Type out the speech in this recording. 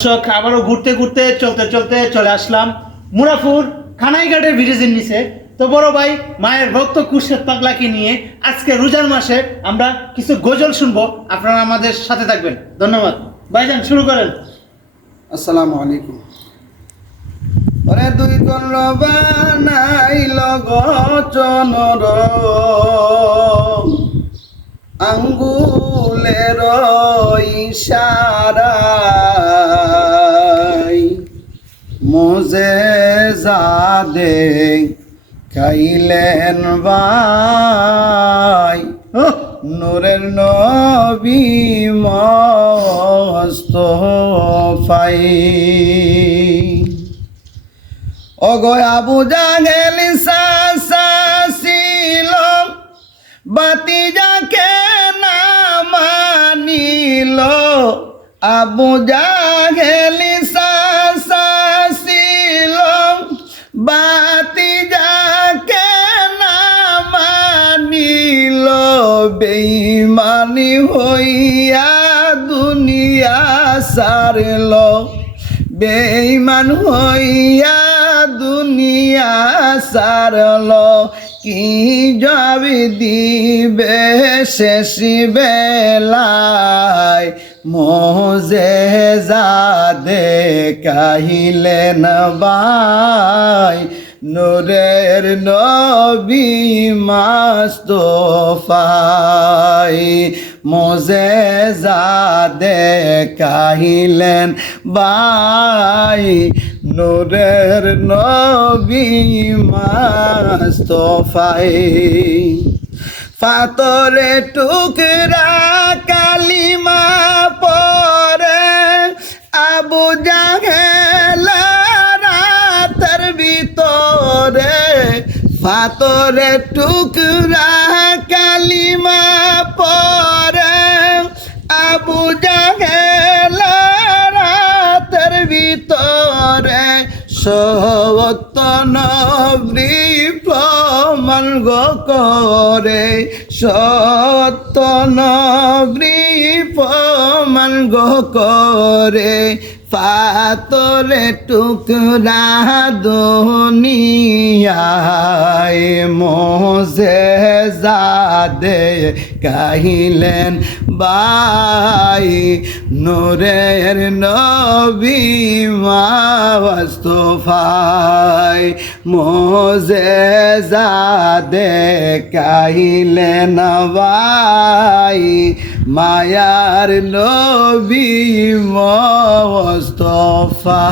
দর্শক আবারও ঘুরতে ঘুরতে চলতে চলতে চলে আসলাম মুরাফুর খানাইঘাটের ব্রিজের নিচে। তো বড় ভাই মায়ের ভক্ত কুশেদ পাগলাকে নিয়ে আজকে রোজার মাসে আমরা কিছু গজল শুনবো, আপনারা আমাদের সাথে থাকবেন। ধন্যবাদ ভাইজান, শুরু করেন। আসসালামু আলাইকুম। ওরে দুই কল বানাইল গচনর আঙ্গুলের ইশারায় মোজে জাদে খাইলেন ভাই নূরের নবী মুস্তাফাই। ওগো আবু জাহেল ছিল বাতি যাকে না মানিল, আবু জাহেল ছিল বাতি যাকে না মানিল, বেঈমানি হইয়া দুনিয়া সারল, বেঈমান হইয়া দুনিয়া সারল, কি জবাব দিবে শেষ বেলায় মুজেজা দেখাইলেন ভাই নূরের নবী মুস্তাফাই, মুজেজা দেখাইলেন ভাই নূরের নবী মুস্তাফাই। পাথরে টুকরা কালিমা পরে আবু জাহেল রাতের ভিতরে, পাথরে টুকরা কালিমা পরে আবু জাহেল রাতের ভিতরে, সত্য নবী প্রমাণ করে, সত্য নবী প্রমাণ করে, পাথরে টুকরা দুনিয়ায় মুজেজা দেখাইলেন ভাই নূরের নবী মুস্তাফাই, মুজেজা দেখাইলেন ভাই মায়ার নবী মুস্তাফা।